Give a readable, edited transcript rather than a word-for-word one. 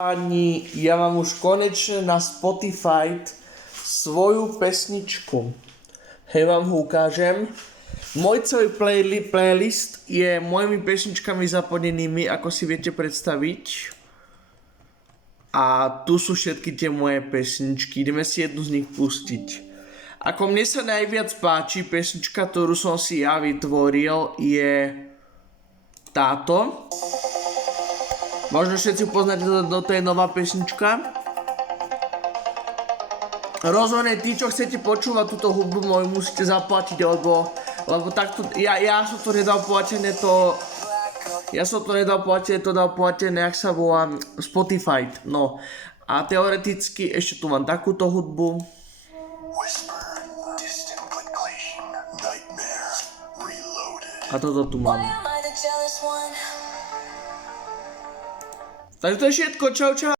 Pani, ja mám už konečne na Spotify svoju pesničku. Hej, vám ho ukážem. Môj celý playlist je mojimi pesničkami zaplnenými, ako si viete predstaviť. A tu sú všetky tie moje pesničky. Ideme si jednu z nich pustiť. Ako mne sa najviac páči pesnička, ktorú som si ja vytvoril, je táto. Možno všetci poznáte, to je nová pesnička. Rozhodne tí, čo chcete počúvať túto hudbu moju, musíte zaplatiť, lebo takto, ja som to nedal platené, to dal platené, jak sa volá, Spotify, no. A teoreticky ešte tu mám takúto hudbu. A toto tu mám. Takže to je všetko, čau čau.